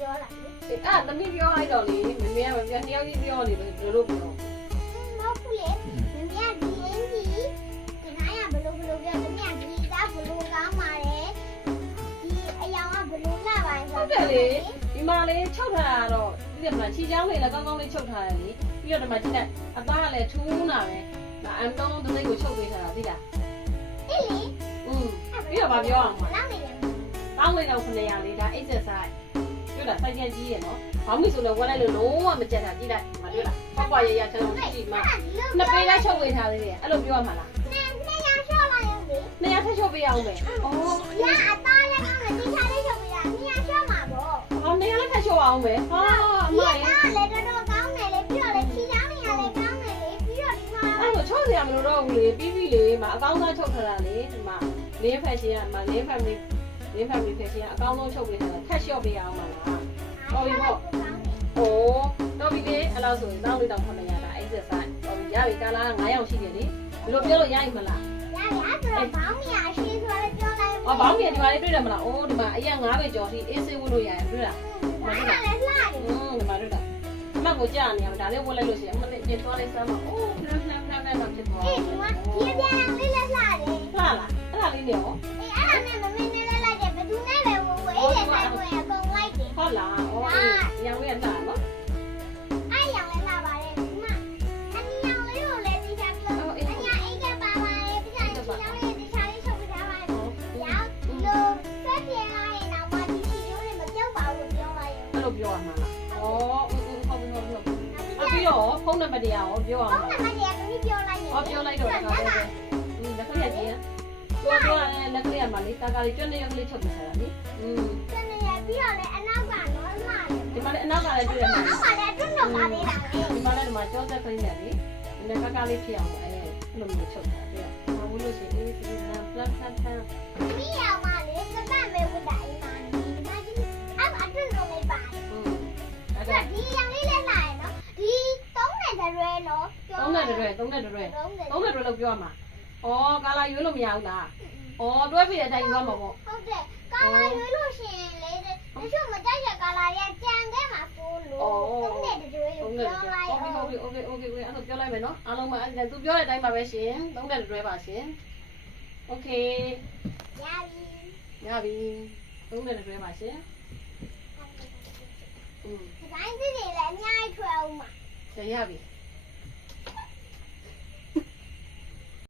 ပြောလိုက်လေ အဲ့သမီးပြောလိုက်တော့လေမမေကမပြောနှစ်ယောက်ကြီးပြောနေတယ်ဘယ်လိုပြော မဟုတ်ဘူးလေမင်းကဒီအင်းကြီးဒီနားကဘလို့ပြောတမန်ဒီသားဘလို့ကောင်းပါလေဒီအယောင်ကဘလို့လာပါလဲ ဟုတ်တယ်လေဒီမှာလေချုပ်ထားတာတော့ဒီကမှချီချောင်းလေးလည်းကောင်းကောင်းလေးချုပ်ထားတယ်လေပြီးတော့ဒီမှာကြည့်လိုက်အသားကလည်းထူးနာပဲဒါအမ်တုံးတစ်စိတ်ကိုချုပ်ပေးထားတာသိလား အေးလေ ပြီးတော့ဗာပြောအောင်မ လောက်နေတယ် တောင်းလိုက်တော့900လေးဒါ exercise ပြောတာစိုက်ချက်ကြီးရနော်ဘောင်းမီဆိုလည်းဝက်လိုက်လို့လုံးဝမကြက်တာကြည့်လိုက်မတွေ့လားပေါ့ပွားရရချောင်းကြည့်မှနှစ်ပေးလိုက်ချုပ်ပေးထားသေးတယ်အဲ့လိုပြောရမှာလား နဲ့ရရှော့လိုက်အောင်လေ 200ထပ်ချုပ်ပေးအောင်မယ်အော် ရအသားလည်းကောင်းတယ်ဒီချာလေးချုပ်ပေးတာနေရရှော့မှာပေါ့ အော်200လည်းထပ်ချုပ်အောင်မယ်ဟာအမ ဒီ ရေ ကလည်းတော်ကောင်းတယ်လေပြီးတော့လေခီချောင်းနေရလေကောင်းတယ်လေပြီးတော့ဒီမှာ အဲ့လိုချုပ်စရာမလိုတော့ဘူးလေပြီးပြီလေမအကောင်းသားချုပ်ထားတာလေဒီမှာလင်းဖက်ရှင်ကမလင်းဖက်မီဖက်ရှင်ကအကောင်းဆုံးချုပ်ပေးထားတာထပ်လျှော့ပေးအောင်ပါလားဟုတ်ပြီပေါ့โอ้တော့ပြီလေအဲ့လောက်ဆိုရင်တောင်းလေးတောင်း900တာ exercise ဟုတ်ပြီရပြီကာလာ9ယောက်ရှိတယ်လေဘယ်လိုပြောလို့ရပြီမလား ရရဆိုတော့ဘောင်းမရအရှိဆိုတော့ပြောလိုက် ။အော်ဘောင်းမြေဒီမှာလေးတွေ့တယ်မလား။အိုးဒီမှာအရက်9ပဲကြော်စီအေးဆေးဝတ်လို့ရတယ်တွေ့လား ဘာလဲလှတယ် ။ဒီမှာတွေ့တာ။အမကိုကြာနေအောင်ဒါလေးဝတ်လိုက်လို့ရှိရင်အမလေးပြင်သွားလိုက်စမ်းမ။အိုးဖလန်တော့ဖြစ်သွား အေးဒီမှာဒီပြန်လေးလက်လှတယ် ။ဟာလား။အဲ့ဒါလေးနေရော အေးအဲ့ဒါနဲ့မမင်းနဲ့လက်လိုက်တယ်ဘယ်သူနဲ့ပဲဝင်ဝင်တဲ့ဆိုင်ဝင်အကုန်လိုက်တယ် ။ဟုတ်လား။အော်ရောင်ရတာနော် အဲ့ရောင်လည်းလှပါတယ်ဒီမှာအနီရောင်လေးကိုလည်းဒီချာပြောအညာအိတ်ကပါပါတယ်ပြီးတော့ဒီရောင်လေးဒီချာလေးချုပ်ပေးထားပါတယ်ရောင်လိုဆက်ပြလိုက်ရင်တော့မဒီချီရိုးတွေမပြုတ်ပါဘူးပြောလိုက်ရင် ။အဲ့လိုပြောရမှာလား။အော်ဟုတ်ပြီ။အပြီးတော့ဖုန်းနံပါတ်တရားရောပြောရ ဟုတ် မှာ တယ်မကြီးကမပြောလိုက်ရင် ။အော်ပြောလိုက်တော့ဒါပဲ။လက်ကလေးကြီး။ပြောရတယ်လက်ကလေးကမှလေကာကာလေးကျွတ်နေရကလေးချုပ်ပေးထားတာလေ။ကျန်နေရပြီးတော့လည်းအနောက်ကနော်လှတယ် ဒီမှာလည်းအနောက်ကလည်းတွေ့ရမှာ အောက်ကလည်းတွန်းတော့ပါသေးတာလေ ဒီမှာလည်းဒီမှာကြောသက်ကလေးနဲ့လေဒီနေ့ကကားလေးဖြစ်အောင်အဲ့လိုမျိုးချုပ်တာတဲ့။ဘာလို့လို့ရှိရင်ဒီကပလတ်ဖတ်ဖတ် ဒီရောင်မလေးစပတ်မဲ့ဝတ်တာအိမ်မှာဒီမှာကြီးအတွန်းတော့လေးပါ အဲ့ဒါ ဒီရောင်လေးလည်းလှရနော်ဒီ3နဲ့တရွဲနော် 3နဲ့တရွဲလို့ပြောရမှာ။အော်ကာလာရွေးလို့မရဘူးလား။အော်တွဲပြတဲ့အတိုင်းရွေးမှာပေါ့ ဟုတ်တယ်ကာလာရွေးလို့ရှိရင်လေတချို့မကြိုက်တဲ့ကာလာတွေကကြံခဲ့မှာဆိုလို့3နဲ့တရွဲလို့ပြောလိုက် ဟုတ်ပြီအဲ့လိုပြောလိုက်မယ်နော်အားလုံးမအဲ့သူပြောတဲ့အတိုင်းပါပဲရှင်3နဲ့တရွဲပါရှင်โอเค ရပြီ ရပြီ3နဲ့တရွဲပါရှင်ဒီတိုင်းစီတွေလည်းအများကြီးထွက်အောင်ပါ ရပြီ